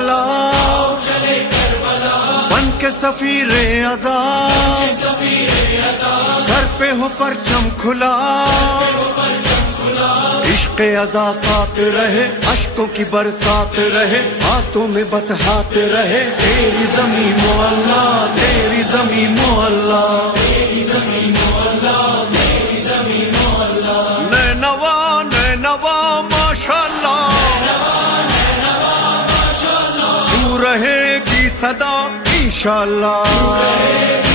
کربلا بن کے سفیر عذاب، سر پہ ہو پرچم کھلا، عشق عزا ساتھ رہے، اشکوں کی برسات رہے، ہاتھوں میں بس ہاتھ رہے، تیری زمین مولا، تیری زمین مولا، تیری زمین مولا، تیری زمین مولا۔ نینوا نینوا ماشاءاللہ، تو رہے گی صدا انشاءاللہ۔